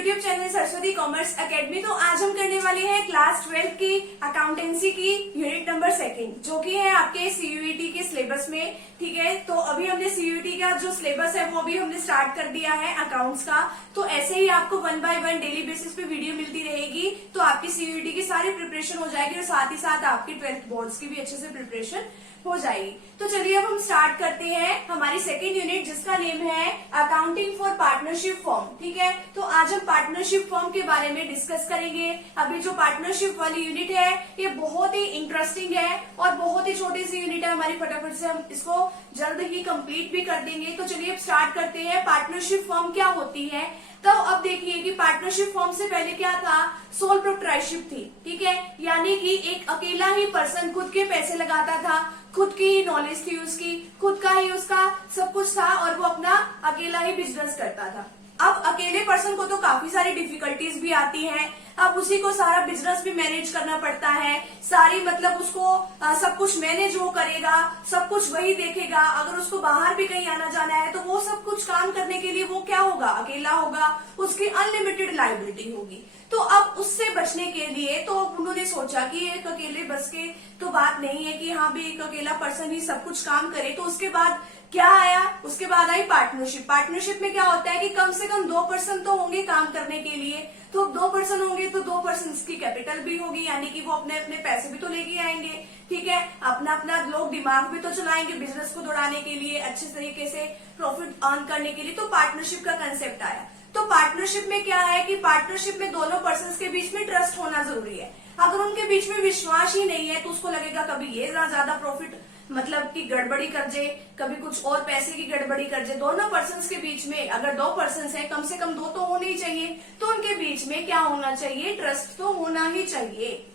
YouTube channel Saraswati commerce academy. तो आज हम करने वाले हैं क्लास 12 की अकाउंटेंसी की यूनिट नंबर 2 जो कि है आपके सीयूईटी के सिलेबस में। ठीक है, तो अभी हमने सीयूईटी का जो सिलेबस है वो भी हमने स्टार्ट कर दिया है अकाउंट्स का। तो ऐसे ही आपको 1 बाय 1 डेली बेसिस पे वीडियो मिलती रहेगी, तो आपकी सीयूईटी की सारी प्रिपरेशन हो जाएगी और साथ ही साथ आपकी 12th बोर्ड्स की भी अच्छे से प्रिपरेशन हो जाएगी। तो चलिए अब हम स्टार्ट करते हैं हमारी सेकेंड यूनिट जिसका नेम है अकाउंटिंग फॉर पार्टनरशिप फॉर्म। ठीक है, तो आज हम पार्टनरशिप फॉर्म के बारे में डिस्कस करेंगे। अभी जो पार्टनरशिप वाली यूनिट है ये बहुत ही इंटरेस्टिंग है और बहुत ही छोटी सी यूनिट है हमारी, फटाफट से हम इसको जल्द ही कंप्लीट भी कर देंगे। तो चलिए अब स्टार्ट करते हैं। पार्टनरशिप फॉर्म क्या होती है? तो अब देखिए कि पार्टनरशिप फॉर्म से पहले क्या था, सोल प्रोप्राइटरशिप थी। ठीक है, यानी कि एक अकेला ही पर्सन खुद के पैसे लगाता था, खुद की ही नॉलेज थी उसकी, खुद का ही उसका सब कुछ था और वो अपना अकेला ही बिजनेस करता था। अब अकेले पर्सन को तो काफी सारी डिफिकल्टीज भी आती हैं। अब उसी को सारा बिजनेस भी मैनेज करना पड़ता है, सारी मतलब उसको सब कुछ मैनेज वो करेगा, सब कुछ वही देखेगा। अगर उसको बाहर भी कहीं आना जाना है तो वो सब कुछ काम करने के लिए वो क्या होगा, अकेला होगा, उसकी अनलिमिटेड लायबिलिटी होगी। तो अब उससे बचने के लिए तो उन्होंने सोचा कि एक अकेले बस के तो बात नहीं है कि हाँ भी एक अकेला पर्सन ही सब कुछ काम करे। तो उसके बाद क्या आया, उसके बाद आई पार्टनरशिप। पार्टनरशिप में क्या होता है कि कम से कम 2 पर्सन तो होंगे काम करने के लिए। तो 2 पर्सन होंगे तो 2 पर्सन की कैपिटल भी होगी, यानी कि वो अपने अपने पैसे भी तो लेके आएंगे। ठीक है, अपना अपना लोग दिमाग भी तो चलाएंगे बिजनेस को दौड़ाने के लिए, अच्छे तरीके से प्रॉफिट अर्न करने के लिए। तो पार्टनरशिप का कंसेप्ट आया। तो पार्टनरशिप में क्या है कि पार्टनरशिप में दोनों पर्सन के बीच में ट्रस्ट होना जरूरी है। अगर उनके बीच में विश्वास ही नहीं है तो उसको लगेगा कभी ये ज्यादा प्रॉफिट मतलब कि गड़बड़ी कर जाए, कभी कुछ और पैसे की गड़बड़ी कर जाए। दोनों पर्सन्स के बीच में अगर 2 पर्सन्स हैं, कम से कम 2 तो होने ही चाहिए। तो उनके बीच में क्या होना चाहिए, ट्रस्ट तो होना ही चाहिए।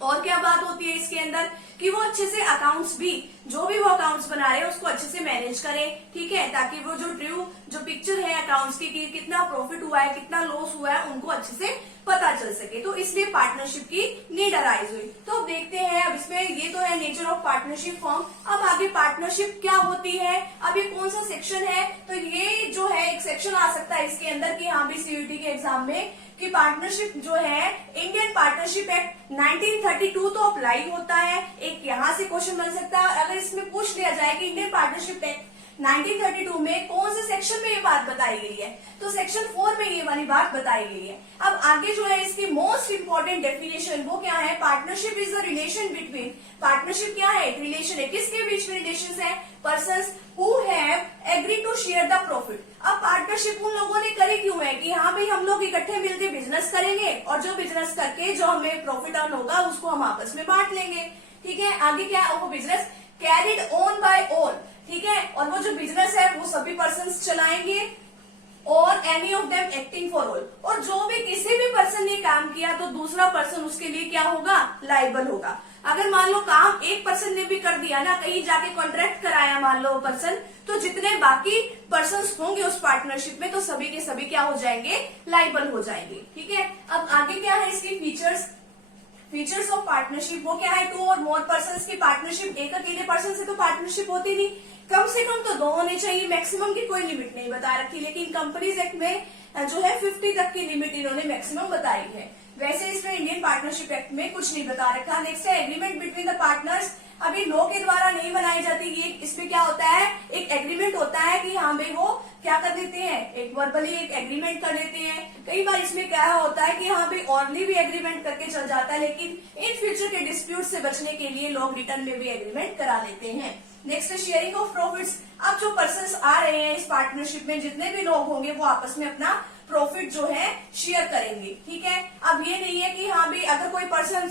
और क्या बात होती है इसके अंदर कि वो अच्छे से अकाउंट्स भी, जो भी वो अकाउंट्स बना रहे हैं उसको अच्छे से मैनेज करें। ठीक है, ताकि वो जो ट्रू जो पिक्चर है अकाउंट्स की कि कितना प्रॉफिट हुआ है, कितना लॉस हुआ है, उनको अच्छे से पता चल सके। तो इसलिए पार्टनरशिप की नीड अराइज हुई। तो अब देखते हैं, अब इसमें ये तो है नेचर ऑफ पार्टनरशिप फॉर्म। अब आगे पार्टनरशिप क्या होती है, अब ये कौन सा सेक्शन है? तो ये जो है एक सेक्शन आ सकता है इसके अंदर कि हाँ भी सीयूईटी के एग्जाम में कि पार्टनरशिप जो है इंडियन पार्टनरशिप एक्ट 1932 तो अप्लाई होता है। एक यहाँ से क्वेश्चन बन सकता है अगर इसमें पूछ लिया जाए कि इंडियन पार्टनरशिप एक्ट 1932 में कौन से सेक्शन में ये बात बताई गई है, तो सेक्शन 4 में ये वाली बात बताई गई है। अब आगे जो है इसकी मोस्ट इंपोर्टेंट डेफिनेशन वो क्या है, partnership is the relation between. Partnership क्या है, एक रिलेशन है। किसके बीच में रिलेशन है, persons who have agree to share the profit. अब पार्टनरशिप उन लोगों ने करी क्यों है कि हाँ भाई हम लोग इकट्ठे मिलकर बिजनेस करेंगे और जो बिजनेस करके जो हमें प्रॉफिट अर्न होगा उसको हम आपस में बांट लेंगे। ठीक है, आगे क्या है, वो business carried on by all. ठीक है, और वो जो बिजनेस है वो सभी पर्सन चलाएंगे और any of them acting for all. और जो भी किसी भी पर्सन ने काम किया तो दूसरा पर्सन उसके लिए क्या होगा, लायबल होगा। अगर मान लो काम एक पर्सन ने भी कर दिया ना, कहीं जाके कॉन्ट्रैक्ट कराया मान लो पर्सन, तो जितने बाकी पर्सन होंगे उस पार्टनरशिप में तो सभी के सभी क्या हो जाएंगे, लायबल हो जाएंगे। ठीक है, अब आगे क्या है इसकी फीचर्स ऑफ पार्टनरशिप। वो क्या है, 2 और मोर पर्सन्स की पार्टनरशिप। एक अकेले पर्सन से तो पार्टनरशिप होती नहीं, कम से कम तो 2 होने चाहिए। मैक्सिमम की कोई लिमिट नहीं बता रखी, लेकिन कंपनीज एक्ट में जो है 50 तक की लिमिट इन्होंने मैक्सिमम बताई है। वैसे इसमें इंडियन पार्टनरशिप एक्ट में कुछ नहीं बता रखा। नेक्स्ट है एग्रीमेंट बिटवीन द पार्टनर्स। अभी लॉ के द्वारा नहीं बनाई जाती ये, इसमें क्या होता है, एक एग्रीमेंट होता है कि हाँ भाई वो क्या कर देते हैं, एक वर्बली एक एग्रीमेंट कर लेते हैं। कई बार इसमें क्या होता है कि हाँ भाई ऑनली भी एग्रीमेंट करके चल जाता है, लेकिन इन फ्यूचर के डिस्प्यूट से बचने के लिए लोग रिटर्न में भी एग्रीमेंट करा लेते हैं। नेक्स्ट है शेयरिंग ऑफ प्रॉफिट्स। अब जो पर्सन्स आ रहे हैं इस पार्टनरशिप में, जितने भी लोग होंगे वो आपस में अपना प्रॉफिट जो है शेयर करेंगे। ठीक है, अब ये नहीं है कि हाँ भी अगर कोई पर्सन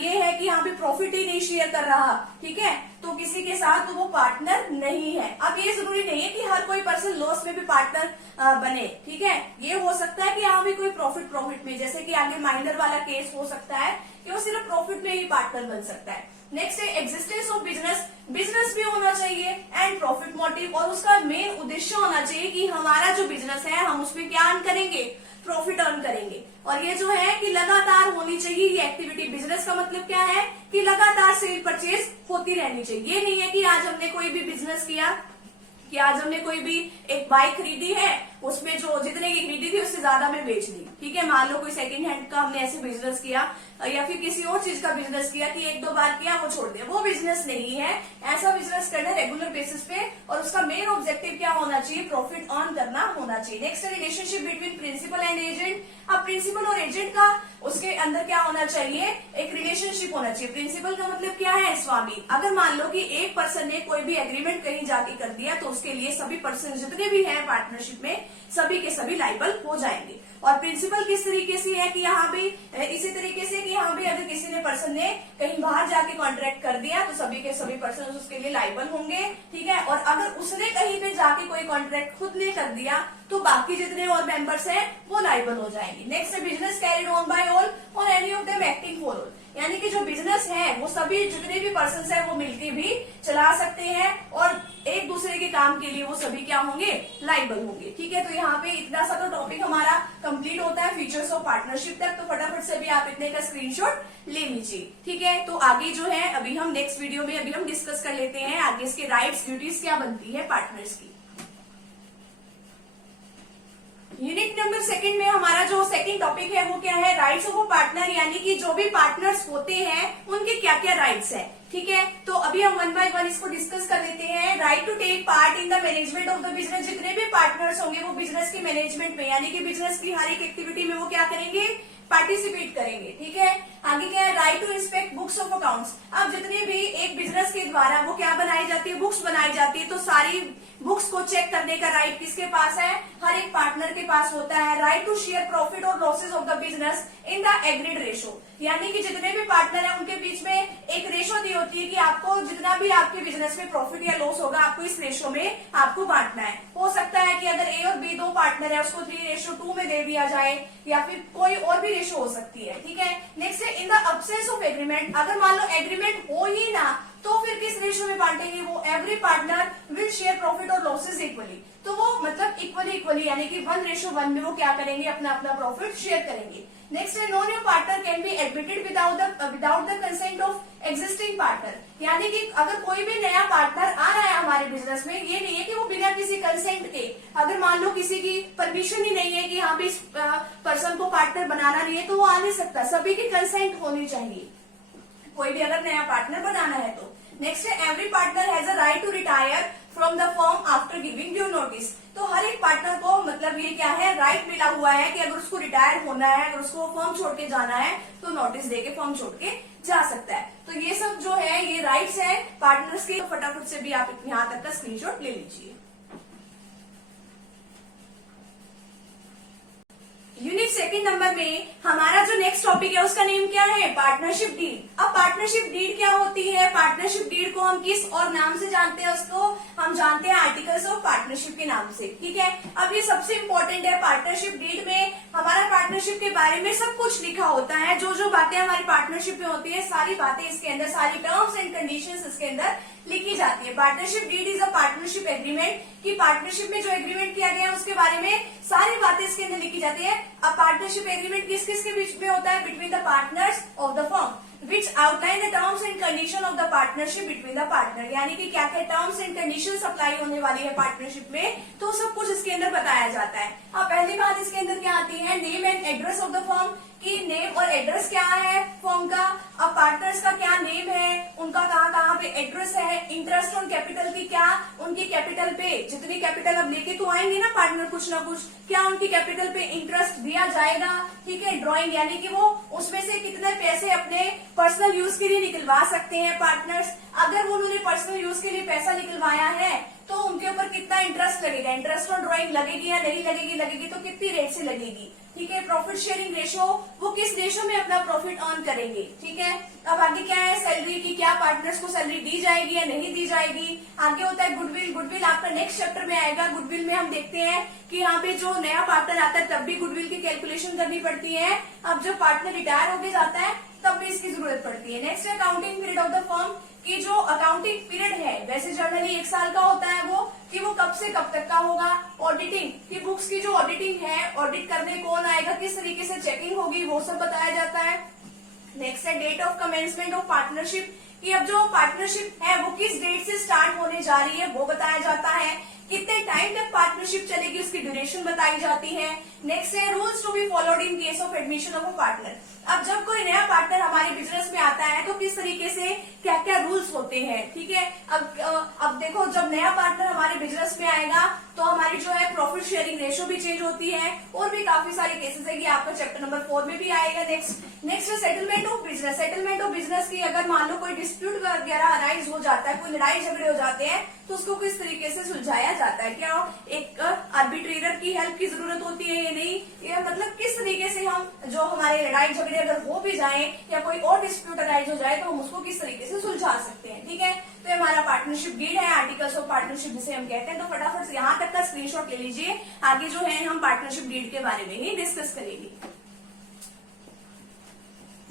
ये है कि हाँ भी प्रॉफिट ही नहीं शेयर कर रहा, ठीक है, तो किसी के साथ तो वो पार्टनर नहीं है। अब ये जरूरी नहीं है कि हर कोई पर्सन लॉस में भी पार्टनर बने। ठीक है, ये हो सकता है कि हाँ भी कोई प्रॉफिट में, जैसे कि आगे माइनर वाला केस हो सकता है कि वो सिर्फ प्रॉफिट में ही पार्टनर बन सकता है। नेक्स्ट है एग्जिस्टेंस ऑफ बिजनेस भी होना चाहिए एंड प्रॉफिट मोटिव, और उसका मेन उद्देश्य होना चाहिए कि हमारा जो बिजनेस है हम उसमें क्या अर्न करेंगे, प्रॉफिट अर्न करेंगे। और ये जो है कि लगातार होनी चाहिए ये एक्टिविटी। बिजनेस का मतलब क्या है कि लगातार सेल परचेज होती रहनी चाहिए। ये नहीं है कि आज हमने कोई भी बिजनेस किया, कि आज हमने कोई भी एक बाइक खरीदी है, उसमें जो जितने की खरीदी थी उससे ज्यादा में बेच दी। ठीक है, मान लो कोई सेकंड हैंड का हमने ऐसे बिजनेस किया या फिर किसी और चीज का बिजनेस किया कि एक दो बार किया वो छोड़ दिया, वो बिजनेस नहीं है। ऐसा बिजनेस करना रेगुलर बेसिस पे और उसका मेन ऑब्जेक्टिव क्या होना चाहिए, प्रॉफिट अर्न करना होना चाहिए। नेक्स्ट है relationship between principal and agent. अब प्रिंसिपल और एजेंट का उसके अंदर क्या होना चाहिए, एक रिलेशनशिप होना चाहिए। प्रिंसिपल का मतलब क्या है, स्वामी। अगर मान लो कि एक पर्सन ने कोई भी एग्रीमेंट कहीं जाके कर दिया तो उसके लिए सभी पर्सन जितने भी हैं पार्टनरशिप में सभी के सभी लाइबल हो जाएंगे। और प्रिंसिपल किस तरीके से है कि यहाँ भी इसी तरीके से कि यहाँ भी अगर किसी ने पर्सन ने कहीं बाहर जाके कॉन्ट्रैक्ट कर दिया तो सभी के सभी पर्सन उसके लिए लाइबल होंगे, ठीक है। और अगर उसने कहीं पे जाके कोई कॉन्ट्रैक्ट खुद ने कर दिया तो बाकी जितने और मेंबर्स हैं वो लाइबल हो जाएंगे। नेक्स्ट है business carried on by all और any of them acting for all, यानी कि जो बिजनेस है वो सभी जितने भी पर्सन है वो मिलके भी चला सकते हैं और एक दूसरे के काम के लिए वो सभी क्या होंगे, लाइबल होंगे, ठीक है। तो यहाँ पे इतना सा तो टॉपिक हमारा कंप्लीट होता है फीचर्स ऑफ पार्टनरशिप तक। तो फटाफट से भी आप इतने का स्क्रीनशॉट ले लीजिए, ठीक है। तो आगे जो है अभी हम नेक्स्ट वीडियो में अभी हम डिस्कस कर लेते हैं आगे इसके राइट्स ड्यूटीज क्या बनती है पार्टनर्स की। यूनिट नंबर सेकंड में हमारा जो सेकंड टॉपिक है वो क्या है, राइट्स ऑफ अ पार्टनर, यानी कि जो भी पार्टनर्स होते हैं उनके क्या क्या राइट्स हैं, ठीक है। तो अभी हम वन बाय वन इसको डिस्कस कर लेते हैं। Right to take part in the management of the business, जितने भी पार्टनर्स होंगे वो बिजनेस के मैनेजमेंट में यानी कि बिजनेस की हर एक एक्टिविटी में वो क्या करेंगे, पार्टिसिपेट करेंगे, ठीक है। आगे क्या है, right to inspect books of accounts. अब जितनी भी एक बिजनेस के द्वारा वो क्या बनाई जाती है, बुक्स बनाई जाती है, तो सारी बुक्स को चेक करने का राइट किसके पास है, हर एक पार्टनर के पास होता है। राइट टू शेयर प्रॉफिट और losses of the business in the agreed ratio, यानी कि जितने भी पार्टनर हैं उनके बीच में एक रेशो दी होती है कि आपको जितना भी आपके बिजनेस में प्रॉफिट या लॉस होगा आपको इस रेशो में आपको बांटना है। हो सकता है कि अगर ए और बी दो पार्टनर है उसको 3:2 में दे दिया जाए या फिर कोई और भी रेशो हो सकती है, ठीक है। नेक्स्ट है in the absence of agreement, अगर मान लो एग्रीमेंट हो ही ना तो फिर किस रेशो में बांटेंगे, वो every partner will share profit और लॉसेज इक्वली, तो वो मतलब इक्वली यानी कि 1:1 में वो क्या करेंगे, अपना अपना प्रॉफिट शेयर करेंगे। नेक्स्ट है no new partner can be admitted without the consent of existing partner, यानी कि अगर कोई भी नया पार्टनर आ रहा है हमारे बिजनेस में, ये नहीं है कि वो बिना किसी कंसेंट के, अगर मान लो किसी की परमिशन ही नहीं है कि हाँ भी इस पर्सन को पार्टनर बनाना नहीं है तो वो आ नहीं सकता, सभी की कंसेंट होनी चाहिए कोई भी अगर नया पार्टनर बनाना है तो। नेक्स्ट है every partner has a right to retire from the firm after giving due notice, तो हर एक पार्टनर को मतलब ये क्या है, राइट मिला हुआ है कि अगर उसको रिटायर होना है, अगर उसको फर्म छोड़ के जाना है तो नोटिस देके फर्म छोड़ के जा सकता है। तो ये सब जो है ये राइट्स है पार्टनर्स के, तो फटाफट से भी आप यहाँ तक का स्क्रीनशॉट ले लीजिए। यूनिट सेकंड नंबर में हमारा जो नेक्स्ट टॉपिक है उसका नेम क्या है, पार्टनरशिप डीड। अब पार्टनरशिप डीड क्या होती है, पार्टनरशिप डीड को हम किस और नाम से जानते हैं, उसको हम जानते हैं आर्टिकल्स ऑफ पार्टनरशिप के नाम से, ठीक है। अब ये सबसे इंपॉर्टेंट है, पार्टनरशिप डीड में हमारा पार्टनरशिप के बारे में सब कुछ लिखा होता है, जो जो बातें हमारी पार्टनरशिप में होती है सारी बातें इसके अंदर, सारी टर्म्स एंड कंडीशंस इसके अंदर लिखी जाती है। Partnership deed is a partnership agreement, कि पार्टनरशिप में जो एग्रीमेंट किया गया है उसके बारे में सारी बातें इसके अंदर लिखी जाती है। अब पार्टनरशिप एग्रीमेंट किस किस के बीच में होता है, between the partners of the firm which outline the terms and condition of the partnership between the partner, यानी कि क्या क्या टर्म्स एंड कंडीशंस अप्लाई होने वाली है पार्टनरशिप में, तो सब कुछ इसके अंदर बताया जाता है। अब पहली बात इसके अंदर क्या आती है, name and address of the firm, कि नेम और एड्रेस क्या है फर्म का, अब पार्टनर्स का क्या नेम है, उनका कहाँ कहाँ पे एड्रेस है, इंटरेस्ट ऑन कैपिटल की क्या, उनकी कैपिटल पे जितनी कैपिटल अब लेके तो आएंगे ना पार्टनर कुछ ना कुछ, क्या उनकी कैपिटल पे इंटरेस्ट दिया जाएगा, ठीक है। ड्रॉइंग यानी कि वो उसमें से कितने पैसे अपने पर्सनल यूज के लिए निकलवा सकते हैं पार्टनर्स, अगर वो उन्होंने पर्सनल यूज के लिए पैसा निकलवाया है तो उनके ऊपर कितना इंटरेस्ट लगेगा, इंटरेस्ट ऑन ड्रॉइंग लगेगी या नहीं लगेगी तो कितनी रेट से लगेगी, ठीक है। प्रॉफिट शेयरिंग रेशो, वो किस रेशो में अपना प्रॉफिट अर्न करेंगे, ठीक है। अब आगे क्या है, सैलरी की क्या पार्टनर्स को सैलरी दी जाएगी या नहीं दी जाएगी। आगे होता है गुडविल, गुडविल आपका नेक्स्ट चैप्टर में आएगा। गुडविल में हम देखते हैं कि यहाँ पे जो नया पार्टनर आता है तब भी गुडविल की कैलकुलेशन करनी पड़ती है, अब जब पार्टनर रिटायर होके जाता है तब भी इसकी जरूरत पड़ती है। नेक्स्ट है accounting period of the firm, कि जो अकाउंटिंग पीरियड है वैसे जनरली 1 साल का होता है वो, कि वो कब से कब तक का होगा। ऑडिटिंग की बुक्स की जो ऑडिटिंग है, ऑडिट करने कौन आएगा, किस तरीके से चेकिंग होगी, वो सब बताया जाता है। नेक्स्ट है date of commencement of partnership, कि अब जो पार्टनरशिप है वो किस डेट से स्टार्ट होने जा रही है वो बताया जाता है। कितने टाइम तक पार्टनरशिप चलेगी उसकी ड्यूरेशन बताई जाती है। नेक्स्ट है rules to be followed in case of admission of a partner. अब जब कोई नया पार्टनर हमारे बिजनेस में आता है तो किस तरीके से क्या क्या रूल्स होते हैं, ठीक है। अब देखो, जब नया पार्टनर हमारे बिजनेस में आएगा तो हमारी जो है प्रॉफिट शेयरिंग रेशियो भी चेंज होती है और भी काफी सारे केसेस है कि आपका चैप्टर नंबर 4 में भी आएगा। नेक्स्ट है settlement of business. Settlement of business की अगर मान लो कोई डिस्प्यूट वगैरह अराइज हो जाता है, कोई लड़ाई झगड़े हो जाते हैं तो उसको किस तरीके से सुलझाया जाता है, क्या एक आर्बिट्रेटर की हेल्प की जरूरत होती है या नहीं, या मतलब किस तरीके से हम जो हमारे लड़ाई झगड़े अगर हो भी जाए या कोई और डिस्प्यूट अराइज हो जाए तो हम उसको किस तरीके से सुलझा सकते हैं, ठीक है। तो हमारा पार्टनरशिप डीड है, आर्टिकल्स ऑफ पार्टनरशिप जिसे हम कहते हैं। तो फटाफट यहाँ तक का स्क्रीनशॉट ले लीजिए, आगे जो है हम पार्टनरशिप डीड के बारे में ही डिस्कस करेंगे।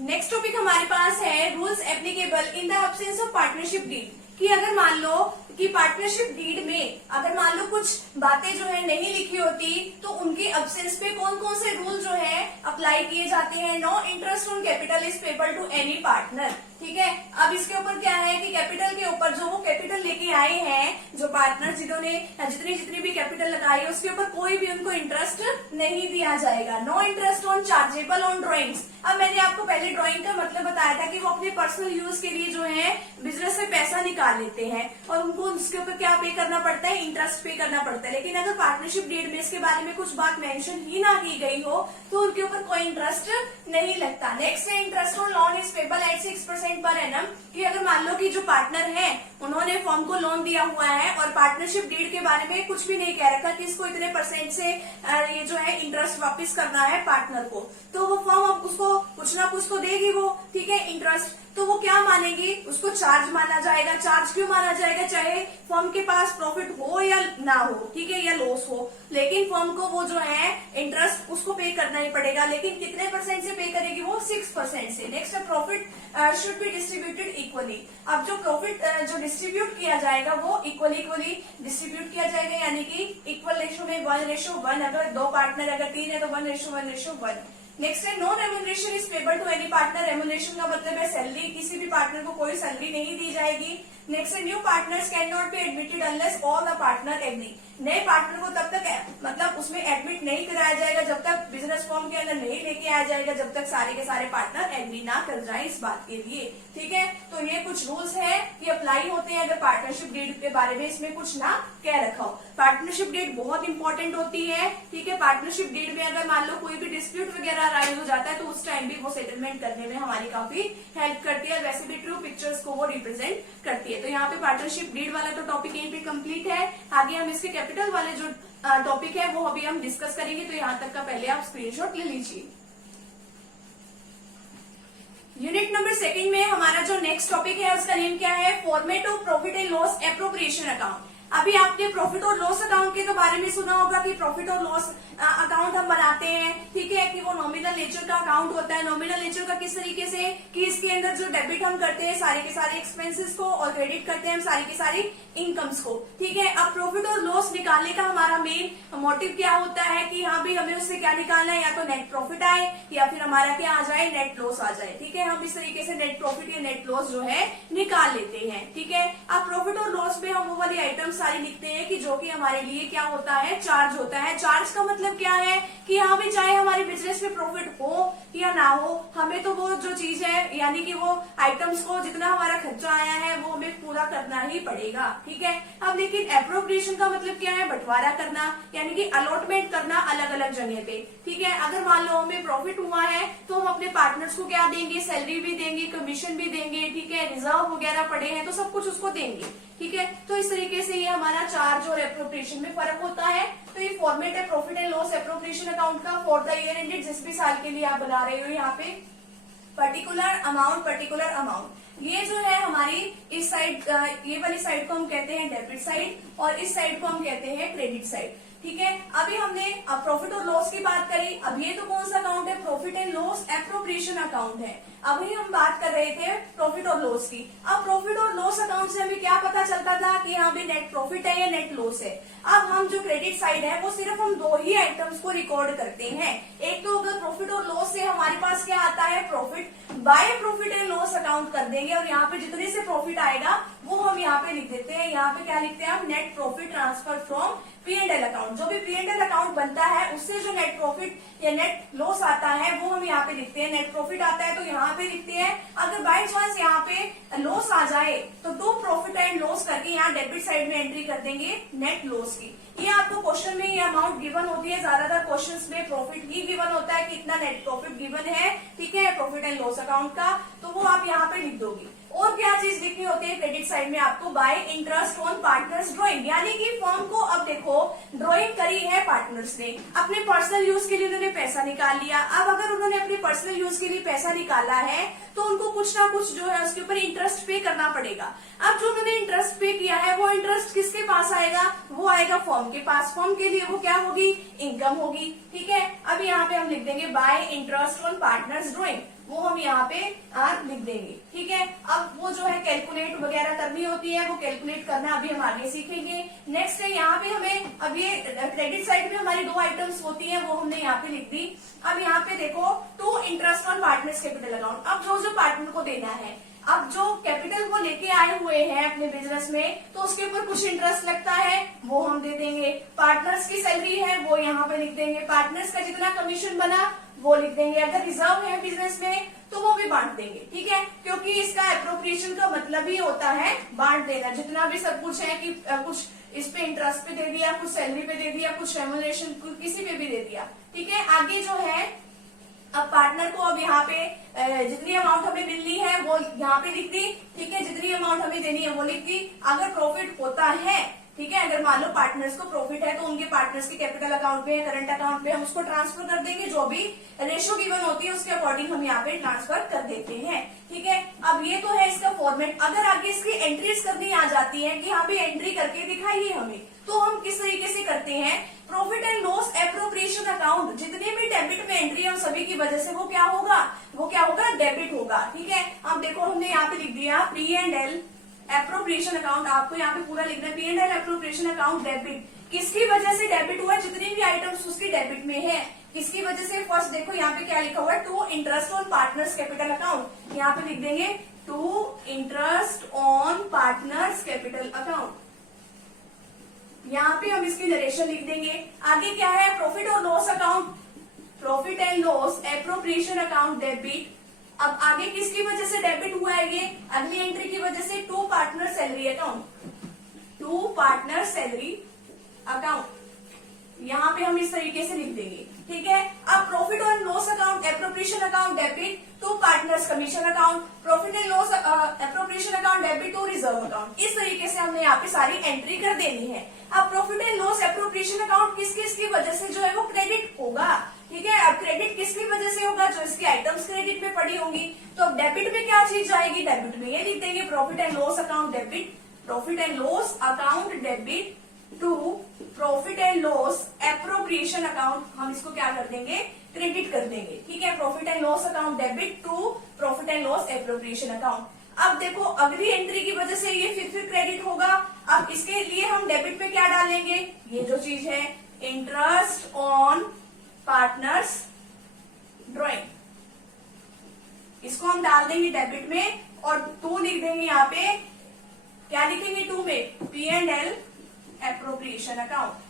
नेक्स्ट टॉपिक हमारे पास है rules applicable in the absence of partnership deed, कि अगर मान लो कि पार्टनरशिप डीड में अगर मान लो कुछ बातें जो है नहीं लिखी होती तो उनके एब्सेंस पे कौन कौन से रूल जो है अप्लाई किए जाते हैं। No interest on capital is payable to any partner, ठीक है। अब इसके ऊपर क्या है कि कैपिटल के ऊपर जो वो कैपिटल लेके आए हैं जो पार्टनर जिन्होंने जितनी भी कैपिटल लगाई है उसके ऊपर कोई भी उनको इंटरेस्ट नहीं दिया जाएगा। No interest on chargeable on drawings. अब मैंने आपको पहले ड्रॉइंग का मतलब बताया था कि वो अपने पर्सनल यूज के लिए जो है बिजनेस से पैसा निकाल लेते हैं और उनको उसके ऊपर क्या पे करना पड़ता है, इंटरेस्ट पे करना पड़ता है। लेकिन अगर पार्टनरशिप डीड में इसके बारे में कुछ बात मेंशन ही ना की गई हो तो उनके ऊपर कोई इंटरेस्ट नहीं लगता। नेक्स्ट है interest on loan is payable eight 6% per annum, कि अगर मान लो कि जो पार्टनर है उन्होंने फर्म को लोन दिया हुआ है और पार्टनरशिप डीड के बारे में कुछ भी नहीं कह रखा कि इसको इतने % से ये जो है इंटरेस्ट वापस करना है पार्टनर को, तो वो फर्म अब उसको कुछ ना कुछ तो देगी वो, ठीक है, इंटरेस्ट। तो वो क्या मानेगी, उसको चार्ज माना जाएगा। चार्ज क्यों माना जाएगा, चाहे फर्म के पास प्रॉफिट हो या ना हो, ठीक है, या लॉस हो, लेकिन फर्म को वो जो है इंटरेस्ट उसको पे करना ही पड़ेगा। लेकिन कितने % से पे करेगी वो, 6% से। नेक्स्ट है profit should be distributed equally. अब जो प्रॉफिट जो डिस्ट्रीब्यूट किया जाएगा वो इक्वली डिस्ट्रीब्यूट किया जाएगा, यानी कि इक्वल रेशो में 1:1। अगर 2 पार्टनर अगर 3 है तो 1:1:1। नेक्स्ट है no remuneration is payable to any partner. Remuneration का मतलब है सैलरी, किसी भी पार्टनर को कोई सैलरी नहीं दी जाएगी। नेक्स्ट है new partners can not be admitted unless all the partner agree. नए पार्टनर को तब तक मतलब उसमें एडमिट नहीं कराया जाएगा जब तक बिजनेस फॉर्म के अंदर नहीं लेके आया जाएगा, जब तक सारे के सारे पार्टनर एग्री ना कर जाए इस बात के लिए, ठीक है। तो ये कुछ रूल्स है कि अप्लाई होते हैं अगर पार्टनरशिप डीड के बारे में इसमें कुछ ना कह रखा हो। पार्टनरशिप डीड बहुत इंपॉर्टेंट होती है, ठीक है। पार्टनरशिप डीड में अगर मान लो कोई भी डिस्प्यूट वगैरह राइज हो जाता है तो उस टाइम भी वो सेटलमेंट करने में हमारी काफी हेल्प करती है। वैसे भी ट्रू पिक्चर्स को वो रिप्रेजेंट करती है। तो यहाँ पे पार्टनरशिप डीड वाला तो टॉपिक यहीं पे कंप्लीट है। आगे हम इसके कैपिटल वाले जो टॉपिक है वो अभी हम डिस्कस करेंगे। तो यहाँ तक का पहले आप स्क्रीनशॉट ले लीजिए। यूनिट नंबर 2 में हमारा जो नेक्स्ट टॉपिक है उसका नेम क्या है, format of profit and loss appropriation account. अभी आपने प्रॉफिट और लॉस अकाउंट के तो बारे में सुना होगा कि प्रॉफिट और लॉस अकाउंट हम बनाते हैं, ठीक है, कि वो नॉमिनल नेचर का अकाउंट होता है। नॉमिनल नेचर का किस तरीके से कि इसके अंदर जो डेबिट हम करते हैं सारे के सारे एक्सपेंसेस को और क्रेडिट करते हैं हम सारी के सारी इनकम्स को, ठीक है। अब प्रॉफिट और लॉस निकालने का हमारा मेन मोटिव क्या होता है कि हाँ भी हमें उससे क्या निकालना है, या तो नेट प्रॉफिट आए या फिर हमारा क्या आ जाए, नेट लॉस आ जाए, ठीक है। हम इस तरीके से नेट प्रॉफिट या नेट लॉस जो है निकाल लेते हैं, ठीक है। अब प्रॉफिट और लॉस में हम वो वाली आइटम सारी लिखते हैं कि जो कि हमारे लिए क्या होता है, चार्ज होता है। चार्ज का मतलब क्या है कि हाँ भी चाहे हमारे बिजनेस में प्रॉफिट हो या ना हो, हमें तो वो जो चीज है यानी कि वो आइटम्स को जितना हमारा खर्चा आया है वो हमें पूरा करना ही पड़ेगा, ठीक है। अब लेकिन एप्रोप्रिएशन का मतलब क्या है, बंटवारा करना, यानी कि अलॉटमेंट करना अलग अलग जगह पे, ठीक है। अगर मान लो हमें प्रॉफिट हुआ है तो हम अपने पार्टनर्स को क्या देंगे, सैलरी भी देंगे, कमीशन भी देंगे, ठीक है, रिजर्व वगैरह पड़े हैं तो सब कुछ उसको देंगे, ठीक है। तो इस तरीके से ये हमारा चार्ज और एप्रोप्रिएशन में फर्क होता है। तो ये फॉर्मेट है profit and loss appropriation account का फॉर द ईयर एंडेड, जिस भी साल के लिए आप बना रहे हो। यहाँ पे पर्टिकुलर अमाउंट ये जो है हमारी इस साइड, ये वाली साइड को हम कहते हैं डेबिट साइड और इस साइड को हम कहते हैं क्रेडिट साइड, ठीक है। अभी हमने प्रॉफिट और लॉस की बात करी। अब ये तो कौन सा अकाउंट है, है profit and loss appropriation account है। अभी हम बात कर रहे थे प्रॉफिट और लॉस की। अब प्रॉफिट और लॉस अकाउंट से हमें क्या पता चलता था कि यहाँ पे नेट प्रॉफिट है या नेट लॉस है। अब हम जो क्रेडिट साइड है वो सिर्फ हम दो ही आइटम्स को रिकॉर्ड करते हैं। एक तो अगर प्रॉफिट और लॉस से हमारे पास क्या आता है profit, by profit and loss account कर देंगे और यहाँ पे जितने से प्रॉफिट आएगा वो हम यहाँ पे लिख देते हैं। यहाँ पे क्या लिखते हैं हम, net profit transfer from P&L account. जो भी P&L अकाउंट बनता है उससे जो नेट प्रॉफिट या नेट लॉस आता है वो हम यहाँ पे लिखते हैं। नेट प्रॉफिट आता है तो यहाँ पे लिखते हैं। अगर बाय चांस यहाँ पे लॉस आ जाए तो टू प्रॉफिट एंड लॉस करके यहाँ डेबिट साइड में एंट्री कर देंगे नेट लॉस की। ये आपको क्वेश्चन में ये अमाउंट गिवन होती है। ज्यादातर क्वेश्चंस में प्रॉफिट ही गिवन होता है, कितना नेट प्रॉफिट गिवन है, ठीक है, प्रॉफिट एंड लॉस अकाउंट का, तो वो आप यहाँ पे लिख दोगे। और क्या चीज लिखनी होती है क्रेडिट साइड में आपको, bye interest on partners drawing, यानी कि फर्म को अब देखो ड्रॉइंग करी है पार्टनर्स ने, अपने पर्सनल यूज के लिए उन्होंने पैसा निकाल लिया। अब अगर उन्होंने अपने पर्सनल यूज के लिए पैसा निकाला है तो उनको कुछ ना कुछ जो है उसके ऊपर इंटरेस्ट पे करना पड़ेगा। अब जो उन्होंने इंटरेस्ट पे किया है वो इंटरेस्ट किसके पास आएगा, वो आएगा फर्म के पास। फर्म के लिए वो क्या होगी, इनकम होगी, ठीक है। अब यहाँ पे हम लिख देंगे bye interest on partners drawing, वो हम यहाँ पे लिख देंगे, ठीक है। अब वो जो है कैलकुलेट वगैरह करनी होती है, वो कैलकुलेट करना अभी हम आगे सीखेंगे। नेक्स्ट है यहाँ पे हमें, अब ये क्रेडिट साइड में हमारी दो आइटम्स होती है वो हमने यहाँ पे लिख दी। अब यहाँ पे देखो to interest on partners capital account. अब जो पार्टनर को देना है, अब जो कैपिटल वो लेके आए हुए हैं अपने बिजनेस में तो उसके ऊपर कुछ इंटरेस्ट लगता है वो हम दे देंगे। पार्टनर्स की सैलरी है वो यहाँ पे लिख देंगे। पार्टनर्स का जितना कमीशन बना वो लिख देंगे। अगर रिजर्व है बिजनेस में तो वो भी बांट देंगे, ठीक है, क्योंकि इसका एप्रोप्रिएशन का मतलब ही होता है बांट देना। जितना भी सब कुछ है कि कुछ इस पे इंटरेस्ट पे दे दिया, कुछ सैलरी पे दे दिया, कुछ रेमुनरेशन किसी पे भी दे दिया, ठीक है। आगे जो है अब पार्टनर को अब यहाँ पे जितनी अमाउंट हमें मिलनी है वो यहाँ पे लिख दी, ठीक है, जितनी अमाउंट हमें देनी है वो लिख दी। अगर प्रॉफिट होता है, ठीक है, अगर मान लो पार्टनर्स को प्रॉफिट है तो उनके पार्टनर्स के कैपिटल अकाउंट पे, करंट अकाउंट पे हम उसको ट्रांसफर कर देंगे। जो भी रेशियो गिवन होती है उसके अकॉर्डिंग हम यहाँ पे ट्रांसफर कर देते हैं, ठीक है। अब ये तो है इसका फॉर्मेट। अगर आगे इसकी एंट्रीज करनी आ जाती है कि यहाँ पे एंट्री करके दिखाइए हमें, तो हम किस तरीके से करते हैं, profit and loss appropriation account, जितने भी डेबिट में एंट्री है सभी की वजह से वो क्या होगा, डेबिट होगा, ठीक है। अब देखो हमने यहाँ पे लिख दिया P&L एप्रोप्रिएशन अकाउंट। आपको यहाँ पे पूरा लिखना है P&L एप्रोप्रिएशन अकाउंट डेबिट। किसकी वजह से डेबिट हुआ, जितनी भी आइटम्स उसकी डेबिट में है, किसकी वजह से। फर्स्ट देखो यहाँ पे क्या लिखा हुआ है, to interest on partners capital account. यहाँ पे लिख देंगे to interest on partners capital account. यहाँ पे हम इसकी नरेशन लिख देंगे। आगे क्या है, प्रॉफिट और loss account, profit and loss appropriation account debit. अब आगे किसकी वजह से डेबिट हुआ है, ये अगली एंट्री की वजह से to partner salary account, to partner salary account. यहाँ पे हम इस तरीके से लिख देंगे, ठीक है। अब प्रॉफिट और loss account appropriation account debit to partners commission account, profit and loss appropriation account debit to reserve account. इस तरीके से हमने यहाँ पे सारी एंट्री कर देनी है। अब profit and loss appropriation account किसकी वजह से जो है वो क्रेडिट होगा, ठीक है। अब क्रेडिट किसकी वजह से होगा, जो इसकी आइटम्स क्रेडिट में पड़ी होंगी। तो डेबिट में क्या चीज आएगी, डेबिट में ये लिख देंगे profit and loss account debit, profit and loss account debit to profit and loss appropriation account. हम इसको क्या कर देंगे, क्रेडिट कर देंगे, ठीक है। Profit and loss account debit to profit and loss appropriation account. अब देखो अगली एंट्री की वजह से ये फिर क्रेडिट होगा। अब इसके लिए हम डेबिट पे क्या डालेंगे, ये जो चीज है इंटरेस्ट ऑन पार्टनर्स ड्रॉइंग, इसको हम डाल देंगे डेबिट में और टू लिख देंगे। यहाँ पे क्या लिखेंगे, टू में P&L एप्रोप्रिएशन अकाउंट।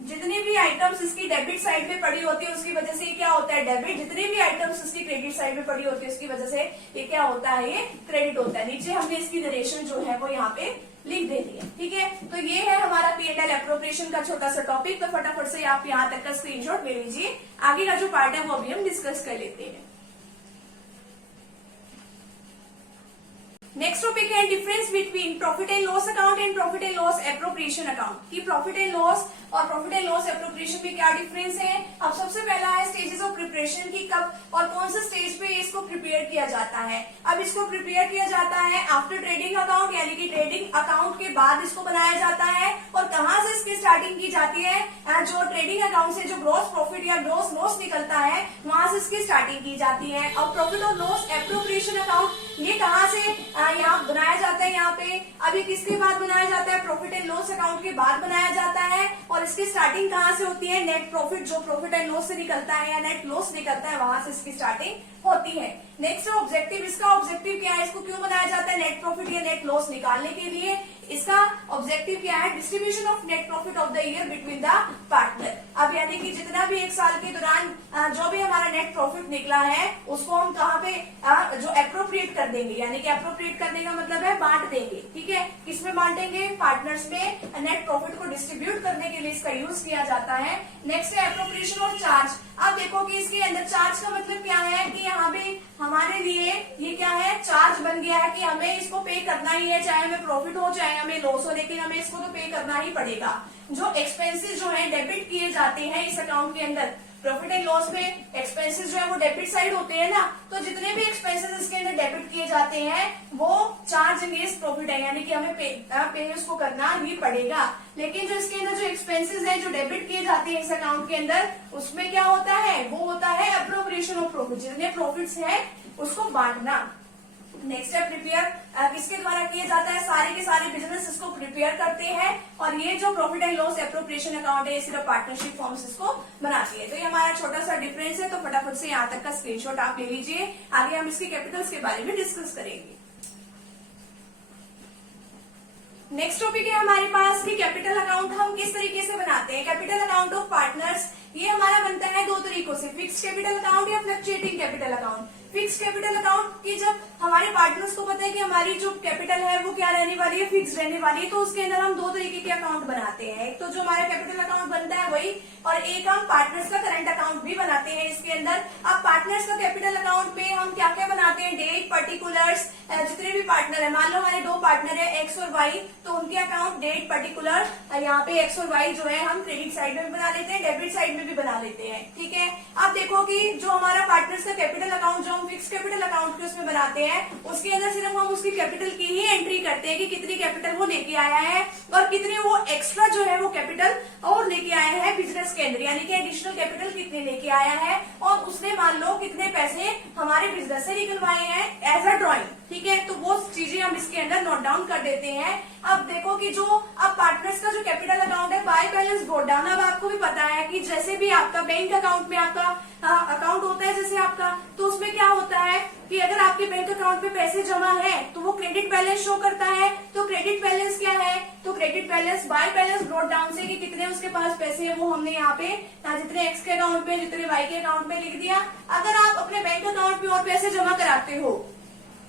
जितनी भी आइटम्स इसकी डेबिट साइड पे पड़ी होती है उसकी वजह से ये क्या होता है, डेबिट। जितनी भी आइटम्स इसकी क्रेडिट साइड पे पड़ी होती है उसकी वजह से ये क्या होता है, ये क्रेडिट होता है। नीचे हमने इसकी नरेशन जो है वो यहाँ पे लिख देनी है, ठीक है। तो ये है हमारा P&L एप्रोप्रिएशन का छोटा सा टॉपिक। तो फटाफट से आप यहाँ तक का स्क्रीनशॉट ले लीजिए। आगे का जो पार्ट है वो अभी हम डिस्कस कर लेते हैं। नेक्स्ट टॉपिक है difference between profit and loss account and profit and loss appropriation account. की प्रॉफिट एंड लॉस और प्रॉफिट एंड लॉस एप्रोप्रिएशन में क्या डिफरेंस है। अब सबसे पहला है स्टेजेस ऑफ प्रिपरेशन की, कब और कौन से स्टेज पे इसको प्रिपेयर किया जाता है। अब इसको प्रिपेयर किया जाता है आफ्टर ट्रेडिंग अकाउंट, यानी कि ट्रेडिंग अकाउंट के बाद इसको बनाया जाता है। और कहाँ से इसकी स्टार्टिंग की जाती है, जो ट्रेडिंग अकाउंट से जो ग्रॉस प्रॉफिट या ग्रॉस लॉस निकलता है वहां से इसकी स्टार्टिंग की जाती है। और प्रॉफिट और लॉस एप्रोप्रिएशन अकाउंट ये कहाँ से यहाँ बनाया जाता है, यहाँ पे अभी किसके बाद बनाया जाता है, प्रॉफिट एंड लॉस अकाउंट के बाद बनाया जाता है। और इसकी स्टार्टिंग कहाँ से होती है, नेट प्रॉफिट जो प्रॉफिट एंड लॉस से निकलता है या नेट लॉस निकलता है वहां से इसकी स्टार्टिंग होती है। नेक्स्ट ऑब्जेक्टिव, इसका ऑब्जेक्टिव क्या है, इसको क्यों बनाया जाता है, नेट प्रॉफिट या नेट लॉस निकालने के लिए। इसका ऑब्जेक्टिव क्या है, distribution of net profit of the year between the partner. अब यानी कि जितना भी एक साल के दौरान जो भी हमारा नेट प्रॉफिट निकला है उसको हम कहाँ पे जो एप्रोप्रिएट कर देंगे, यानी कि एप्रोप्रिएट करने का मतलब है बांट देंगे। ठीक है, किसमें बांटेंगे, पार्टनर्स में नेट प्रॉफिट को डिस्ट्रीब्यूट करने के लिए इसका यूज किया जाता है। नेक्स्ट है एप्रोप्रिएशन ऑफ चार्ज। अब देखो कि इसके अंदर चार्ज का मतलब क्या है कि यहाँ पे हमारे लिए ये क्या है, चार्ज बन गया है कि हमें इसको पे करना ही है, चाहे हमें प्रॉफिट हो चाहे हमें लॉस हो, लेकिन हमें इसको तो पे करना ही पड़ेगा। जो एक्सपेंसेस जो है डेबिट किए जाते हैं इस अकाउंट के अंदर, प्रॉफिट एंड लॉस में एक्सपेंसेस जो है वो डेबिट साइड होते हैं ना, तो जितने भी एक्सपेंसेस इसके अंदर डेबिट किए जाते हैं वो चार्ज अगेंस्ट प्रॉफिट है, यानी कि हमें पे उसको करना ही पड़ेगा। लेकिन जो इसके अंदर जो एक्सपेंसेस है जो डेबिट किए जाते हैं इस अकाउंट के अंदर, उसमें क्या होता है, वो होता है एप्रोप्रिएशन ऑफ प्रॉफिट, जितने प्रॉफिट्स है उसको बांटना। नेक्स्ट है प्रिपेयर, किसके द्वारा किया जाता है, सारे के सारे बिजनेस इसको प्रिपेयर करते हैं। और ये जो profit and loss appropriation account है ये सिर्फ पार्टनरशिप फॉर्म्स इसको बनाती है। तो ये हमारा छोटा सा डिफरेंस है, तो फटाफट से यहाँ तक का स्क्रीनशॉट आप ले लीजिए। आगे हम इसकी कैपिटल्स के बारे में डिस्कस करेंगे। नेक्स्ट टॉपिक है हमारे पास कि कैपिटल अकाउंट हम किस तरीके से बनाते हैं। कैपिटल अकाउंट ऑफ पार्टनर्स ये हमारा बनता है दो तरीकों से, फिक्स कैपिटल अकाउंट या fluctuating capital account. Fix capital account की जब हमारे पार्टनर्स को पता है कि हमारी जो कैपिटल है वो क्या रहने वाली है, फिक्स रहने वाली है, तो उसके अंदर हम दो तरीके के अकाउंट बनाते हैं। एक तो जो हमारा कैपिटल अकाउंट बनता है वही, और एक हम पार्टनर्स का करंट अकाउंट भी बनाते हैं इसके अंदर। अब पार्टनर्स का कैपिटल अकाउंट पे हम क्या क्या बनाते हैं, डेट पर्टिकुलर्स, जितने भी पार्टनर है, मान लो हमारे दो पार्टनर है एक्स और वाई, तो उनके अकाउंट डेट पर्टिकुलर, यहाँ पे एक्स और वाई जो है हम क्रेडिट साइड में भी बना लेते हैं, डेबिट साइड में भी बना लेते हैं। ठीक है, अब देखो कि जो हमारा पार्टनर्स का कैपिटल अकाउंट जो हम फिक्स कैपिटल अकाउंट के उसमें बनाते हैं, उसके अंदर सिर्फ हम उसकी कैपिटल की ही एंट्री करते हैं कि कितनी कैपिटल वो लेके आया है और कितनी वो एक्स्ट्रा जो है वो कैपिटल और लेके आया है बिजनेस के अंदर, यानी कि एडिशनल कैपिटल कितने लेके आया है और उसने मान लो कितने पैसे हमारे बिजनेस से निकलवाए हैं एज अ ड्रॉइंग। ठीक है, तो वो चीजें हम इसके अंदर नोट डाउन कर देते हैं। अब देखो कि जो अब पार्टनर्स का जो कैपिटल अकाउंट है बाय बैलेंस ब्रॉट डाउन, अब आपको भी पता है कि जैसे भी आपका बैंक अकाउंट में आपका अकाउंट होता है जैसे आपका, तो उसमें क्या होता है कि अगर आपके बैंक अकाउंट में पैसे जमा है तो वो क्रेडिट बैलेंस शो करता है। तो क्रेडिट बैलेंस क्या है, तो credit balance by balance brought down से कि कितने उसके पास पैसे हैं वो हमने यहाँ पे जितने एक्स के अकाउंट में जितने वाई के अकाउंट में लिख दिया। अगर आप अपने बैंक अकाउंट में और पैसे जमा कराते हो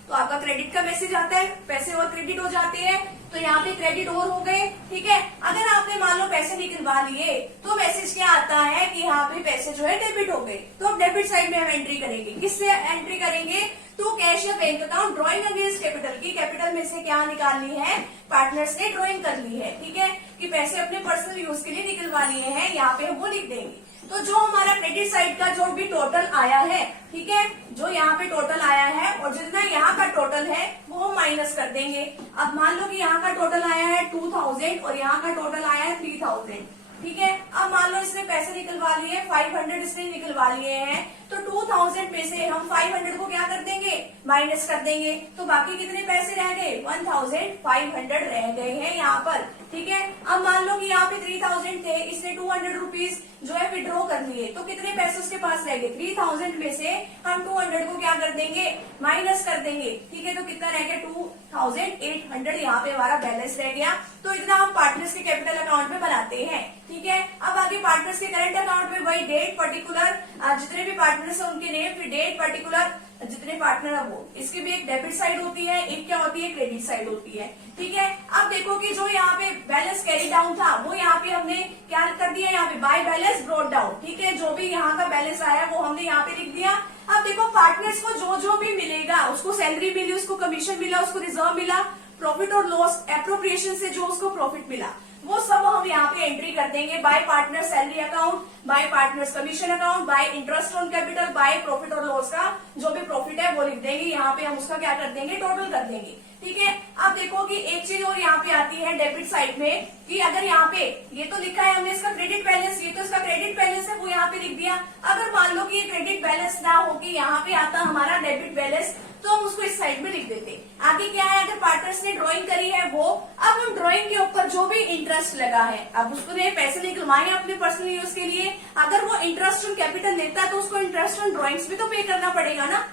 तो आपका क्रेडिट का मैसेज आता है, पैसे और क्रेडिट हो जाते हैं, तो यहाँ पे क्रेडिट और हो गए। ठीक है, अगर आपने मान लो पैसे निकलवा लिए तो मैसेज क्या आता है कि यहाँ पे पैसे जो है डेबिट हो गए, तो अब डेबिट साइड में हम एंट्री करेंगे। किससे एंट्री करेंगे, तो कैश या bank account drawing against capital की कैपिटल में से क्या निकालनी है, पार्टनर्स ने ड्रॉइंग कर ली है। ठीक है, कि पैसे अपने पर्सनल यूज के लिए निकलवा लिए हैं, यहाँ पे हम वो लिख देंगे। तो जो हमारा क्रेडिट साइड का जो भी टोटल आया है, ठीक है, जो यहाँ पे टोटल आया है और जितना यहाँ का टोटल है वो हम माइनस कर देंगे। अब मान लो कि यहाँ का टोटल आया है 2000 और यहाँ का टोटल आया है 3000। ठीक है, अब मान लो इसने पैसे निकलवा लिए 500 इसने निकलवा लिए हैं, तो 2000 में से हम 500 को क्या कर देंगे, माइनस कर देंगे, तो बाकी कितने पैसे रह गए, 1500 रह गए हैं यहाँ पर। ठीक है, अब मान लो कि यहाँ पे 3000 थे, इसने 200 रुपीज जो है विड्रॉ कर लिए, तो कितने पैसे उसके पास रह गए, 3000 में से हम 200 को क्या कर देंगे, माइनस कर देंगे। ठीक है, तो कितना रह गया, 2800 यहाँ पे हमारा बैलेंस रह गया। तो इतना हम पार्टनर्स के कैपिटल अकाउंट में बनाते हैं। ठीक है, अब आगे पार्टनर्स के करंट अकाउंट में वही डेट पर्टिकुलर, जितने भी पार्टनर्स है उनके नेम, फिर डेट पर्टिकुलर जितने पार्टनर है वो, इसकी भी एक डेबिट साइड होती है, एक क्या होती है, क्रेडिट साइड होती है। ठीक है, अब देखो कि जो यहाँ पे बैलेंस कैरी डाउन था वो यहाँ पे हमने क्या कर दिया, यहाँ पे बाय बैलेंस ब्रॉट डाउन। ठीक है, जो भी यहाँ का बैलेंस आया वो हमने यहाँ पे लिख दिया। अब देखो पार्टनर्स को जो जो भी मिलेगा, उसको सैलरी मिली, उसको कमीशन मिला, उसको रिजर्व मिला, प्रॉफिट और लॉस एप्रोप्रिएशन से जो उसको प्रॉफिट मिला, वो सब हम यहाँ पे एंट्री कर देंगे। Bye partner salary account, bye partners commission account, bye interest on capital, by profit और लॉस का जो भी प्रॉफिट है वो लिख देंगे। यहाँ पे हम उसका क्या कर देंगे, टोटल कर देंगे। ठीक है। अब देखो कि एक चीज और यहाँ पे आती है डेबिट साइड में कि अगर यहाँ पे ये तो लिखा है हमने इसका क्रेडिट बैलेंस, ये तो इसका क्रेडिट बैलेंस है, वो यहाँ पे लिख दिया। अगर मान लो कि ये क्रेडिट बैलेंस ना हो कि यहाँ पे आता हमारा डेबिट बैलेंस, तो हम उसको इस साइड में लिख देते। आगे क्या है, अगर पार्टनर्स ने ड्राइंग करी है वो, अब हम ड्राइंग के ऊपर जो भी इंटरेस्ट लगा है, अब उसको पैसे निकलवाए अपने पर्सनल यूज के लिए, अगर वो इंटरेस्ट ऑन कैपिटल लेता है तो उसको इंटरेस्ट ऑन ड्राइंग्स भी तो पे करना पड़ेगा ना,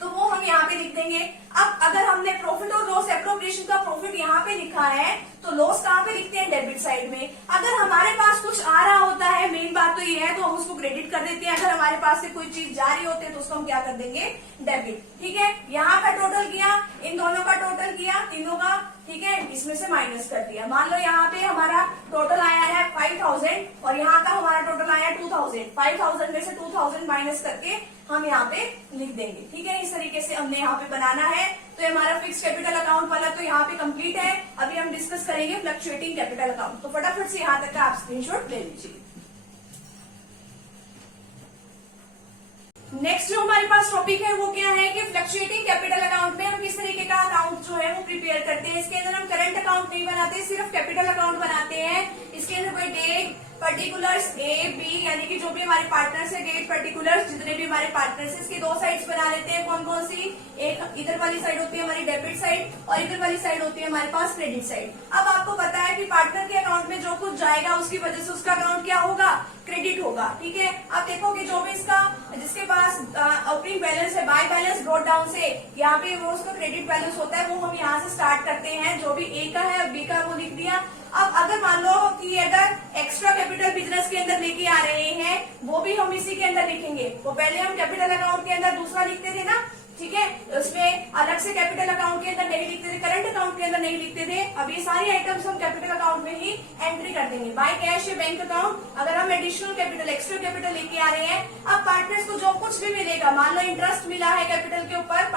तो वो हम यहाँ पे लिख देंगे। अब अगर हमने प्रॉफिट और लॉस एप्रोप्रिएशन का प्रॉफिट यहाँ पे लिखा है, तो लॉस कहाँ पे लिखते हैं, डेबिट साइड में। अगर हमारे पास कुछ आ रहा होता है, मेन बात तो ये है, तो हम उसको क्रेडिट कर देते हैं। अगर हमारे पास से कोई चीज जा रही होती है तो उसको हम क्या कर देंगे, डेबिट। ठीक है, यहाँ का टोटल किया, इन दोनों का टोटल किया, तीनों का, ठीक है, इसमें से माइनस कर दिया। मान लो यहाँ पे हमारा टोटल आया है 5000 और यहाँ का हमारा टोटल आया 2000। 5000 में से 2000 माइनस करके हम यहाँ पे लिख देंगे। ठीक है, इस तरीके से हमने यहाँ पे बनाना है। तो ये हमारा फिक्स कैपिटल अकाउंट वाला तो यहाँ पे कंप्लीट है। अभी हम डिस्कस करेंगे फ्लक्चुएटिंग कैपिटल अकाउंट। तो फटाफट से यहाँ तक का आप स्क्रीनशॉट ले लीजिए। नेक्स्ट जो हमारे पास टॉपिक है वो क्या है कि फ्लक्चुएटिंग कैपिटल अकाउंट में हम किस तरीके का अकाउंट जो है वो प्रिपेयर करते हैं। इसके अंदर हम करंट अकाउंट नहीं बनाते, सिर्फ कैपिटल अकाउंट बनाते हैं। इसके अंदर कोई डेट पर्टिकुलर्स ए बी, यानी कि जो भी हमारे पार्टनर्स है, डेट पर्टिकुलर्स जितने भी हमारे पार्टनर्स है, इसकी दो साइड्स बना लेते हैं। कौन कौन सी, एक इधर वाली साइड होती है हमारी डेबिट साइड और इधर वाली साइड होती है हमारे पास क्रेडिट साइड। अब आपको पता है कि पार्टनर के अकाउंट में जो कुछ जाएगा उसकी वजह से उसका अकाउंट क्या होगा, क्रेडिट होगा। ठीक है, आप देखो कि जो भी इसका जिसके पास ओपनिंग बैलेंस है, बाय बैलेंस ब्रॉट डाउन से यहाँ पे वो उसका क्रेडिट बैलेंस होता है, वो हम यहाँ से स्टार्ट करते हैं। जो भी ए का है बी का वो लिख दिया। अब अगर मान लो कि अगर एक्स्ट्रा कैपिटल बिजनेस के अंदर लेके आ रहे हैं, वो भी हम इसी के अंदर लिखेंगे। वो पहले हम कैपिटल अकाउंट के अंदर दूसरा लिखते थे ना, ठीक है, उसमें अलग से कैपिटल अकाउंट के अंदर नहीं लिखते थे, करंट अकाउंट के अंदर नहीं लिखते थे। अब ये सारी आइटम्स हम कैपिटल अकाउंट में ही एंट्री कर देंगे। बाय कैश या बैंक अकाउंट, अगर हम एडिशनल कैपिटल एक्स्ट्रा कैपिटल लेके आ रहे हैं, अब पार्टनर्स को जो कुछ भी मिलेगा, मान लो इंटरेस्ट मिला है कैपिटल के ऊपर,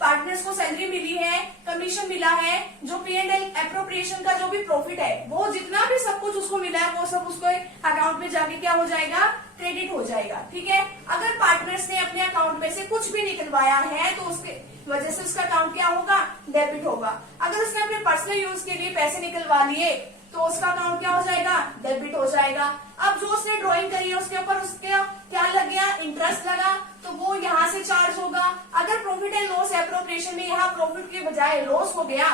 पार्टनर्स को सैलरी मिली है, कमीशन मिला है, जो P&L एप्रोप्रिएशन का जो भी प्रॉफिट है, वो जितना भी सब कुछ उसको मिला है, वो सब उसको अकाउंट में जाके क्या हो जाएगा, क्रेडिट हो जाएगा। ठीक है, अगर पार्टनर्स ने अपने अकाउंट में से कुछ भी निकलवाया है तो उसके वजह से उसका अकाउंट क्या होगा, डेबिट होगा। अगर उसने अपने पर्सनल यूज के लिए पैसे निकलवा लिए तो उसका अकाउंट क्या हो जाएगा, डेबिट हो जाएगा। अब जो उसने ड्राइंग करी है उसके ऊपर उसका क्या लग गया, इंटरेस्ट लगा, तो वो यहाँ से चार्ज होगा। अगर प्रॉफिट एंड लॉस एप्रोप्रिएशन में यहाँ प्रॉफिट के बजाय लॉस हो गया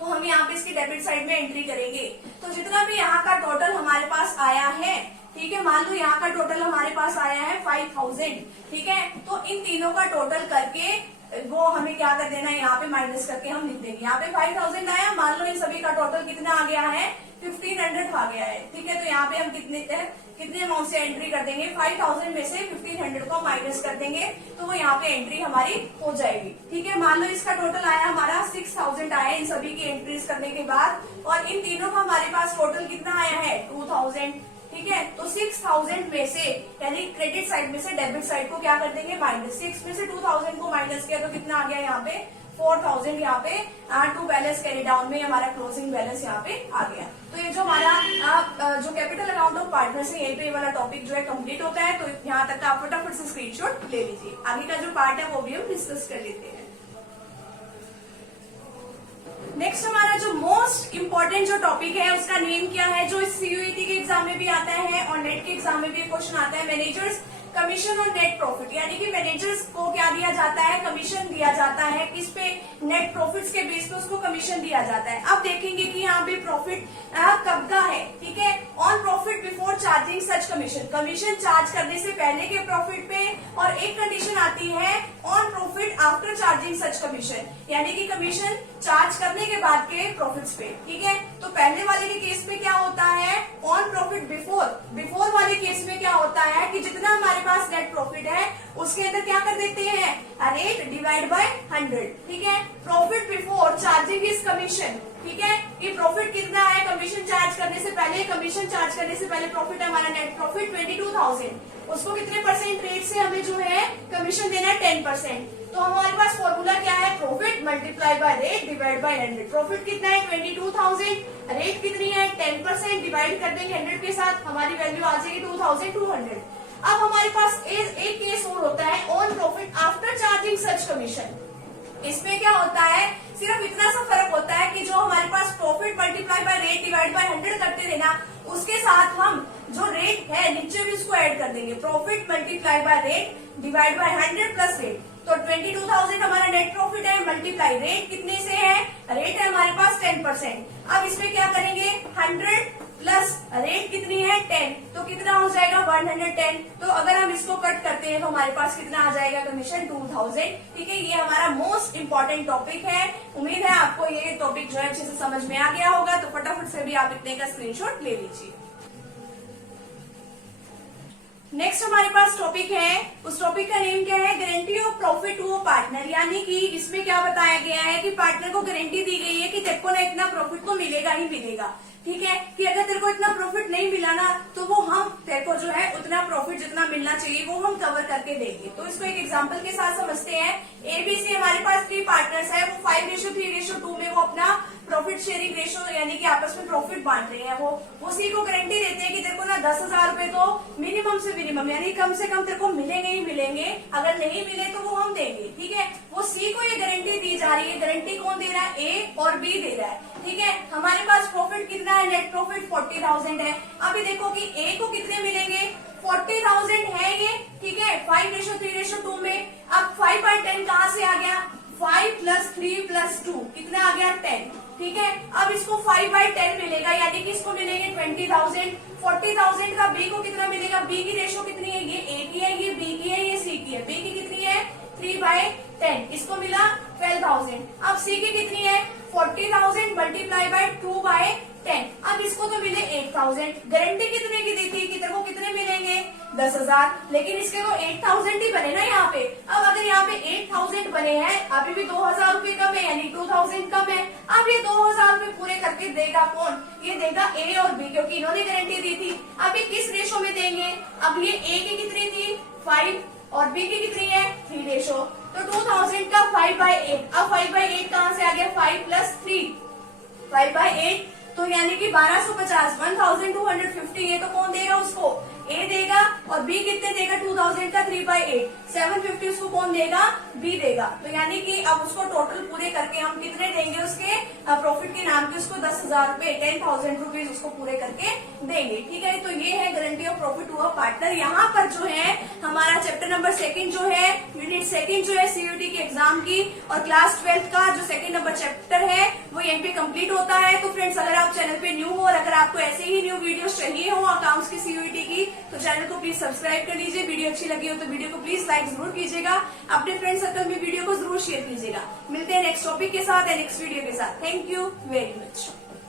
तो हम यहाँ पे इसकी डेबिट साइड में एंट्री करेंगे। तो जितना भी यहाँ का टोटल हमारे पास आया है, ठीक है, मान लो यहाँ का टोटल हमारे पास आया है 5000, ठीक है, तो इन तीनों का टोटल करके वो हमें क्या कर देना है, यहाँ पे माइनस करके हम लिख देंगे। यहाँ पे 5000 आया, मान लो इन सभी का टोटल कितना आ गया है, 1500 आ गया है। ठीक है, तो यहाँ पे हम कितने अमाउंट से एंट्री कर देंगे, 5000 में से 1500 को माइनस कर देंगे, तो वो यहाँ पे एंट्री हमारी हो जाएगी। ठीक है, मान लो इसका टोटल आया हमारा 6000 आया इन सभी की एंट्रीज करने के बाद, और इन तीनों का हमारे पास टोटल कितना आया है, 2000। ठीक है, तो 6000 में से, यानी क्रेडिट साइड में से डेबिट साइड को क्या कर देंगे, माइनस। 6 में से 2000 को माइनस किया तो कितना आ गया यहाँ पे, 4000। यहाँ पे टू बैलेंस कैरी डाउन में हमारा क्लोजिंग बैलेंस यहाँ पे आ गया। तो ये जो हमारा जो कैपिटल अकाउंट ऑफ पार्टनर्स है, यही पे वाला टॉपिक जो है कंप्लीट होता है। तो यहाँ तक का आप फटाफट से स्क्रीनशॉट ले लीजिए। आगे का जो पार्ट है वो भी हम डिस्कस कर लेते हैं। नेक्स्ट हमारा जो मोस्ट इम्पोर्टेंट जो टॉपिक है उसका नेम क्या है, जो सीयूईटी के एग्जाम में भी आता है और नेट के एग्जाम में भी क्वेश्चन आता है, मैनेजर्स कमीशन और नेट प्रॉफिट। यानी कि मैनेजर्स को क्या दिया जाता है, कमीशन दिया जाता है, किस पे, नेट प्रॉफिट्स के बेस पे उसको कमीशन दिया जाता है। अब देखेंगे कि यहाँ पे प्रॉफिट कब का है। ठीक है, on profit before charging such commission, commission charge करने से पहले के प्रॉफिट पे, और एक कंडीशन आती है on profit after charging such commission, यानी कि कमीशन चार्ज करने के बाद के प्रॉफिट्स पे। ठीक है, तो पहले वाले के केस में क्या होता है, ऑन प्रॉफिट बिफोर वाले केस में क्या होता है कि जितना हमारे पास नेट प्रॉफिट है उसके अंदर क्या कर देते हैं, रेट डिवाइड बाय 100। ठीक है, profit before charging is commission. ठीक है, ये प्रॉफिट कितना है, कमीशन चार्ज करने से पहले, कमीशन चार्ज करने से पहले प्रॉफिट है हमारा नेट प्रॉफिट 22000, उसको कितने परसेंट रेट से हमें जो है कमीशन देना है, 10%। तो हमारे पास फॉर्मूला क्या है, profit multiply by rate divide by 100। Profit कितना है 22000, रेट कितनी है 10%, डिवाइड कर देंगे 100 के साथ, हमारी वैल्यू आ जाएगी 2200। अब हमारे पास एक केस और होता है on profit after charging such commission. इसमें क्या होता है, सिर्फ इतना सा फर्क होता है कि जो हमारे पास profit multiply by rate divide by 100 करते थे ना, उसके साथ हम जो रेट है नीचे भी उसको ऐड कर देंगे, profit multiply by rate divide by 100 plus rate. तो 22,000 हमारा नेट प्रॉफिट है, मल्टीप्लाई रेट कितने से है, रेट है हमारे पास 10%। अब इसमें क्या करेंगे, 100 प्लस रेट कितनी है 10, तो कितना हो जाएगा 110। तो अगर हम इसको कट करते हैं तो हमारे पास कितना आ जाएगा, कमीशन 2000। ठीक है, ये हमारा मोस्ट इंपॉर्टेंट टॉपिक है। उम्मीद है आपको ये टॉपिक जो है अच्छे से समझ में आ गया होगा। तो फटाफट से भी आप इतने का स्क्रीनशॉट ले लीजिए। नेक्स्ट हमारे पास टॉपिक है, उस टॉपिक का नेम क्या है, guarantee of profit to partner. यानी कि इसमें क्या बताया गया है कि पार्टनर को गारंटी दी गई है कि तेरे को ना इतना प्रॉफिट तो मिलेगा ही मिलेगा। ठीक है, कि अगर तेरे को इतना प्रॉफिट नहीं मिला ना, तो वो हम तेरे को जो है उतना प्रॉफिट जितना मिलना चाहिए वो हम कवर करके देंगे। तो इसको एक एग्जांपल के साथ समझते हैं। एबीसी हमारे पास 3 पार्टनर्स है, वो 5:3:2 में वो अपना प्रॉफिट शेयरिंग रेशियो यानी कि आपस में प्रॉफिट बांट रहे हैं। वो सी को गारंटी देते हैं कि तेरे को ना 10,000 रुपए तो मिनिमम से मिनिमम यानी कम से कम तेरे को मिलेंगे ही मिलेंगे, अगर नहीं मिले तो वो हम देंगे। ठीक है, वो सी को ये गारंटी दी जा रही है। गारंटी कौन दे रहा है, ए और बी दे रहा है। ठीक है, हमारे पास प्रॉफिट कितना है, नेट प्रॉफिट 40,000 है। अभी देखो कि ए को कितने मिलेंगे, 40,000 है ये। ठीक है, 5:3:2 में। अब 5/10 कहाँ से आ गया, 5 + 3 + 2 कितना आ गया 10। ठीक है, अब इसको 5/10 मिलेगा यानी कि इसको मिलेंगे 20,000। 40,000 का बी को कितना मिलेगा, बी की रेशो कितनी है, ये ए की है, ये बी की है, ये सी की है। बी की कितनी है 3/10, इसको मिला 12,000। अब सी की कितनी है 40,000 मल्टीप्लाई बाय 2/10। अब इसको तो मिले 8,000। गारंटी कितने की दी थी कि तेरे को कितने मिलेंगे 10,000, लेकिन इसके तो 8,000 ही बने ना यहाँ पे। अब अगर यहाँ पे 8,000 बने हैं, अभी भी 2,000 रुपए कम है यानी 2,000 कम है। अब ये 2,000 रुपए पूरे करके देगा कौन, ये देगा ए और बी, क्योंकि इन्होंने गारंटी दी थी। अब ये किस रेशो में देंगे, अब ये ए की कितनी थी 5 और बी की कितनी है 3 रेशो। तो 2,000 का 5/8। अब 5/8 कहाँ से आ गया, 5 + 3 5/8, तो यानी कि 1250 1250। ये तो कौन देगा, उसको ए देगा। और बी कितने देगा, 2,000 का 3/8 750 उसको कौन देगा, बी देगा। तो यानी कि अब उसको टोटल पूरे करके हम कितने देंगे, उसके प्रॉफिट के नाम के उसको 10,000 रुपए 10,000 रुपीज उसको पूरे करके देंगे। ठीक है, तो ये है guarantee of profit to a partner. यहाँ पर जो है हमारा चैप्टर नंबर 2 जो है, यूनिट 2 जो है सीयूईटी के एग्जाम की, और क्लास 12 का जो 2 नंबर चैप्टर है वो यहीं पे कंप्लीट होता है। तो फ्रेंड्स, अगर आप चैनल पे न्यू हो और अगर आपको ऐसे ही न्यू वीडियोस चाहिए हो अकाउंट्स की सीयूईटी की, तो चैनल को प्लीज सब्सक्राइब कर लीजिए। वीडियो अच्छी लगी हो तो वीडियो को प्लीज लाइक जरूर कीजिएगा, अपने फ्रेंड सर्कल में वीडियो को जरूर शेयर कीजिएगा। मिलते हैं नेक्स्ट टॉपिक के साथ या नेक्स्ट वीडियो के साथ। Thank you very much.